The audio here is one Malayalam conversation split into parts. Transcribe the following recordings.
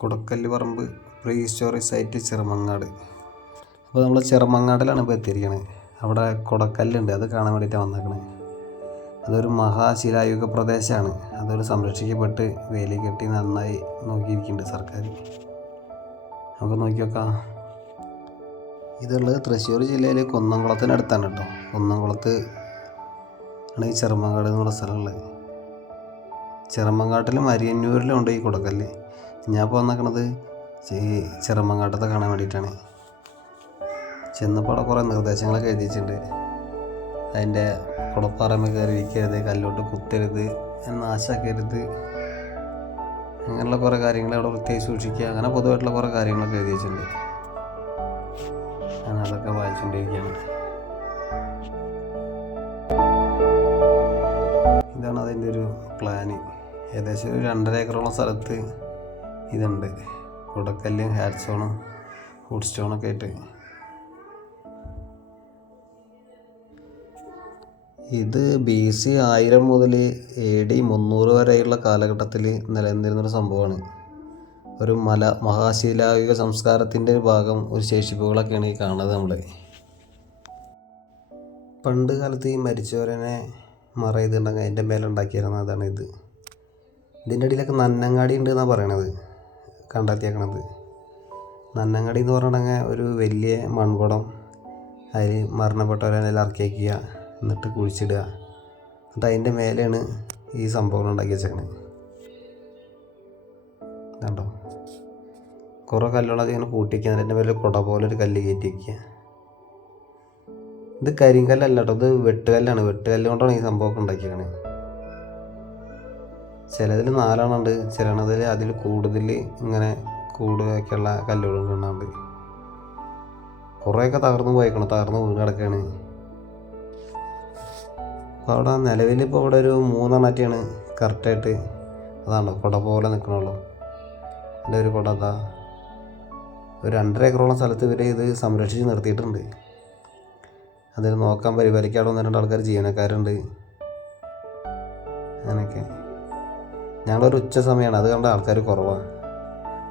കുടക്കല്ല് പറമ്പ് പ്രീ ഹിസ്റ്റോറിക് സൈറ്റ് ചെറുമങ്ങാട്. അപ്പോൾ നമ്മൾ ചെറുമങ്ങാടിലാണ് ഇപ്പോൾ എത്തിയിരിക്കുന്നത്. അവിടെ കുടക്കല്ലുണ്ട്, അത് കാണാൻ വേണ്ടിയിട്ടാണ് വന്നേക്കണത്. അതൊരു മഹാശിലായുഗ പ്രദേശമാണ്. അതൊരു സംരക്ഷിക്കപ്പെട്ട് വേലി കെട്ടി നന്നായി നോക്കിയിരിക്കുന്നുണ്ട് സർക്കാർ. നമുക്ക് നോക്കി നോക്കാം. ഇതുള്ളത് തൃശ്ശൂർ ജില്ലയിലെ കുന്നംകുളത്തിനടുത്താണ് കേട്ടോ. കുന്നംകുളത്ത് ആണ് ഈ ചെറുമങ്ങാട് എന്നുള്ള സ്ഥലമുള്ളത്. ചെറുമങ്ങാട്ടിലും അരിയന്നൂരിലും ഉണ്ട് ഈ കുടക്കല്ല്. ഞാൻ ഇപ്പോൾ വന്നേക്കണത് ഈ ചെറുമങ്ങാട്ടത്തെ കാണാൻ വേണ്ടിയിട്ടാണ്. ചെന്നപ്പോൾ അവിടെ കുറേ നിർദ്ദേശങ്ങളൊക്കെ എഴുതിയിട്ടുണ്ട്. അതിൻ്റെ കുടപ്പാറമ്മ കയറി ഇരിക്കരുത്, കല്ലോട്ട് കുത്തരുത്, നാശാക്കരുത്, അങ്ങനെയുള്ള കുറേ കാര്യങ്ങൾ അവിടെ വൃത്തിയായി സൂക്ഷിക്കുക, അങ്ങനെ പൊതുവായിട്ടുള്ള കുറേ കാര്യങ്ങളൊക്കെ എഴുതി വെച്ചിട്ടുണ്ട്. ഞാൻ അതൊക്കെ വായിച്ചുകൊണ്ടിരിക്കുകയാണ്. ഇതാണ് അതിൻ്റെ ഒരു പ്ലാന്. ഏകദേശം ഒരു 2.5 ഏക്കറോളം സ്ഥലത്ത് ഇതുണ്ട്. കുടക്കല്ല്, ഹാറ്റ് സ്റ്റോണും ഫുഡ് സ്റ്റോണൊക്കെ ആയിട്ട്. ഇത് BC 1000 മുതൽ AD 300 വരെയുള്ള കാലഘട്ടത്തിൽ നിലനിന്നിരുന്നൊരു സംഭവമാണ്. ഒരു മഹാശിലായുഗ സംസ്കാരത്തിൻ്റെ ഒരു ഭാഗം, ഒരു ശേഷിപ്പുകളൊക്കെയാണ് ഈ കാണുന്നത്. നമ്മൾ പണ്ട് കാലത്ത് ഈ മരിച്ചവരനെ മറ ചെയ്തിട്ടുണ്ടെങ്കിൽ അതിൻ്റെ മേലെ ഉണ്ടാക്കിയിരുന്നതാണ് ഇത്. ഇതിൻ്റെ ഇടയിലൊക്കെ നന്നങ്ങാടി ഉണ്ട് എന്നാണ് പറയണത്, കണ്ടെത്തിയേക്കണത്. നന്നങ്ങാടി എന്ന് പറഞ്ഞിട്ടുണ്ടെങ്കിൽ ഒരു വലിയ മൺകുടം, അതിൽ മരണപ്പെട്ടവരെ ഇറക്കി വയ്ക്കുക, എന്നിട്ട് കുഴിച്ചിടുക, എന്നിട്ട് അതിൻ്റെ മേലെയാണ് ഈ സംഭവങ്ങൾ ഉണ്ടാക്കി വെച്ചേക്കണത്. കണ്ടോ, കുറേ കല്ലുകളൊക്കെ ഇങ്ങനെ കൂട്ടിക്കുക, അതിൻ്റെ മേലെ കുട പോലെ ഒരു കല്ല് കയറ്റി വയ്ക്കുക. ഇത് കരിങ്കല്ലല്ല കേട്ടോ, ഇത് വെട്ടുകല്ലാണ്. വെട്ടുകല്ല് കൊണ്ടാണ് ഈ സംഭവമൊക്കെ ഉണ്ടാക്കിയേക്കണത്. ചിലതിൽ 4 ഉണ്ട്, ചിലതിൽ അതിൽ കൂടുതൽ ഇങ്ങനെ കൂടുതലൊക്കെയുള്ള കല്ലുകൾ ഉണ്ടാകുന്നുണ്ട്. കുറേയൊക്കെ തകർന്നു പോയേക്കണം, തകർന്ന് വീണ് കിടക്കുകയാണ്. അപ്പോൾ അവിടെ നിലവിലിപ്പോൾ ഇവിടെ ഒരു 3 എണ്ണത്തെയാണ് കറക്റ്റായിട്ട്. അതാണോ കുട പോലെ നിൽക്കണുള്ളൂ. എൻ്റെ ഒരു കുട അതാ. ഒരു 2.5 ഏക്കറോളം സ്ഥലത്ത് ഇവർ ഇത് സംരക്ഷിച്ച് നിർത്തിയിട്ടുണ്ട്. അതിൽ നോക്കാൻ പരിപാലിക്കാൻ അവിടെ 1-2 ആൾക്കാർ ജീവനക്കാരുണ്ട്. അങ്ങനെയൊക്കെ. ഞങ്ങളൊരു ഉച്ച സമയമാണ്, അത് കണ്ട ആൾക്കാർ കുറവാണ്.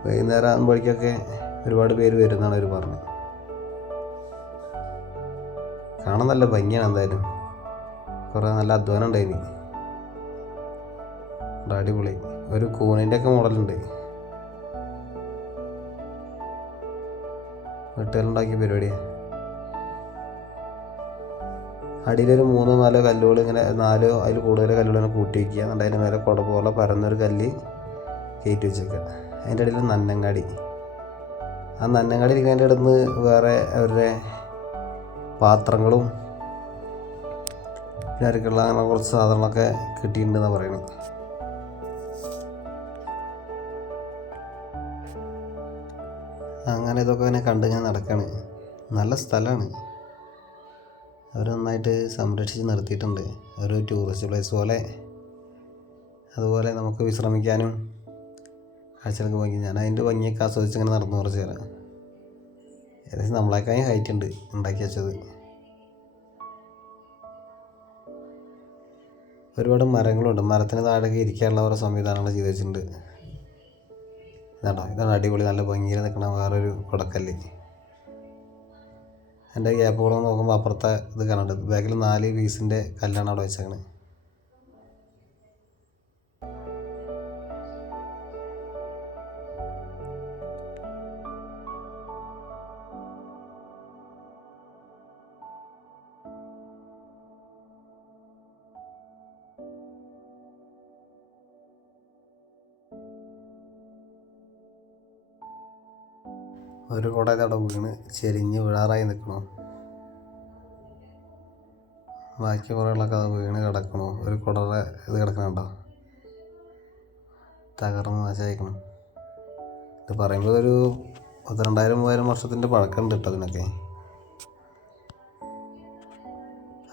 വൈകുന്നേരം ആകുമ്പോഴേക്കൊക്കെ ഒരുപാട് പേര് വരുന്നതാണ് അവർ പറഞ്ഞത്. കാണാൻ നല്ല ഭംഗിയാണ്. എന്തായാലും കുറേ നല്ല അധ്വാനം ഉണ്ടായിന്. അടിപൊളി. ഒരു കൂണിൻ്റെ ഒക്കെ മോഡലുണ്ട്. വെട്ടുകല്ലുണ്ടാക്കിയ പരിപാടിയാണ്. അടിയിലൊരു 3-4 കല്ലുകൾ ഇങ്ങനെ 4 അതിൽ കൂടുതൽ കല്ലുകൾ ഇങ്ങനെ കൂട്ടി വയ്ക്കുക. എന്നിട്ട് അതിൻ്റെ മേലെ കുട പോലെ പരന്നൊരു കല്ല് കയറ്റി വെച്ചേക്കുക. അതിൻ്റെ ഇടയിൽ നന്നങ്ങാടി. ആ നന്നങ്ങാടി ഇരിക്കുന്നതിൻ്റെ അടുത്ത് വേറെ അവരുടെ പാത്രങ്ങളും അടുക്കള അങ്ങനെ കുറച്ച് സാധനങ്ങളൊക്കെ കിട്ടിയിട്ടുണ്ടെന്നാണ് പറയുന്നത്. അങ്ങനെ ഇതൊക്കെ ഇങ്ങനെ കണ്ട് ഞാൻ നടക്കുകയാണ്. നല്ല സ്ഥലമാണ്. അവർ നന്നായിട്ട് സംരക്ഷിച്ച് നിർത്തിയിട്ടുണ്ട്. ഒരു ടൂറിസ്റ്റ് പ്ലേസ് പോലെ. അതുപോലെ നമുക്ക് വിശ്രമിക്കാനും കാഴ്ചകൾക്ക് ഭംഗി. ഞാൻ അതിൻ്റെ ഭംഗിയൊക്കെ ആസ്വദിച്ച് ഇങ്ങനെ നടന്നു കുറച്ച് നേരം. ഏകദേശം നമ്മളേക്കാളും ഹൈറ്റ് ഉണ്ട് ഉണ്ടാക്കി വെച്ചത്. ഒരുപാട് മരങ്ങളുണ്ട്. മരത്തിന് താഴേക്ക് ഇരിക്കാനുള്ള ഓരോ സംവിധാനങ്ങൾ ചെയ്ത് വെച്ചിട്ടുണ്ട്. ഇതാണ് അടിപൊളി, നല്ല ഭംഗിയിൽ നിൽക്കണ വേറൊരു കുടക്കല്ല്. എൻ്റെ ഗ്യാപ്പുകളൊന്ന് നോക്കുമ്പോൾ അപ്പുറത്തെ ഇത് കാണുന്നുണ്ട്. ബാക്കിൽ 4 പീസിൻ്റെ കല്ലാണ് അവിടെ വെച്ചേക്കണത്. ഒരു കുട അവിടെ വീണ് ചെരിഞ്ഞ് വീഴാറായി നിൽക്കണു. ബാക്കി കുറേകളൊക്കെ അത് വീണ് കിടക്കണു. ഒരു കുടയുടെ ഇത് കിടക്കണുണ്ടോ, തകർന്ന് നാശമായിരിക്കണം. ഇത് പറയുമ്പോൾ ഒരു 12,000-3000 വർഷത്തിൻ്റെ പഴക്കമുണ്ട് കേട്ടോ അതിനൊക്കെ.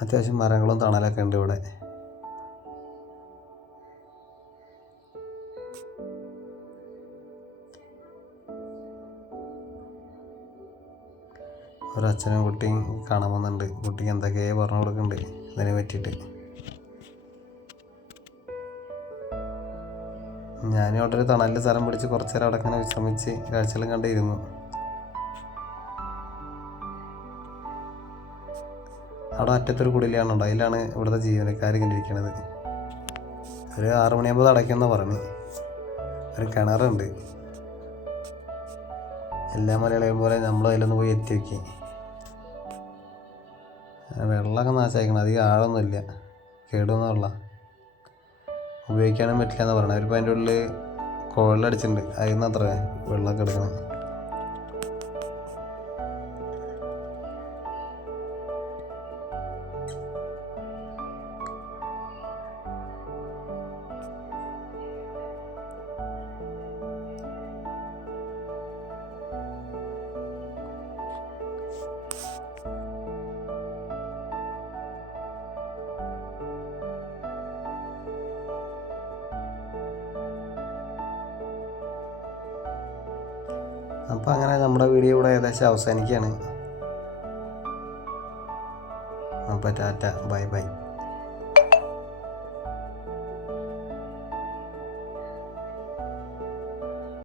അത്യാവശ്യം മരങ്ങളും തണലൊക്കെ ഉണ്ട് ഇവിടെ. ഒരച്ഛനും കുട്ടിയും കാണാൻ വന്നിട്ടുണ്ട്. കുട്ടിക്ക് എന്തൊക്കെയോ പറഞ്ഞു കൊടുക്കുന്നുണ്ട് ഇതിനെ പറ്റിയിട്ട്. ഞാനും അവിടെ ഒരു തണലിൽ സ്ഥലം പിടിച്ച് കുറച്ച് നേരം അവിടെ അങ്ങനെ വിശ്രമിച്ച് കാഴ്ചകളും കണ്ടിരുന്നു. അവിടെ അറ്റത്തൊരു കുടിലാണുണ്ട്, അതിലാണ് ഇവിടുത്തെ ജീവനക്കാർ ഇങ്ങനെ ഇരിക്കുന്നത്. ഒരു 6 മണിയാകുമ്പോൾ അടയ്ക്കുമെന്ന് പറഞ്ഞ്. ഒരു കിണറുണ്ട്. എല്ലാ മലയാളികളും പോലെ നമ്മൾ അതിലൊന്ന് പോയി എത്തി നോക്കി. വെള്ളമൊക്കെ നാശമായിരിക്കണം, അധികം ആഴമൊന്നുമില്ല, കേടുവന്ന വെള്ളം, ഉപയോഗിക്കാനും പറ്റില്ല എന്ന് പറയണത്. അവരിപ്പോൾ അതിൻ്റെ ഉള്ളിൽ കുഴലടിച്ചിട്ടുണ്ട്, അതിൽ നിന്ന് അത്ര വെള്ളമൊക്കെ എടുക്കണത്. അപ്പോൾ അങ്ങനെ നമ്മുടെ വീഡിയോ ഇവിടെ ഏകദേശം അവസാനിക്കുകയാണ്. അപ്പോൾ ടാറ്റ, ബൈ ബൈ.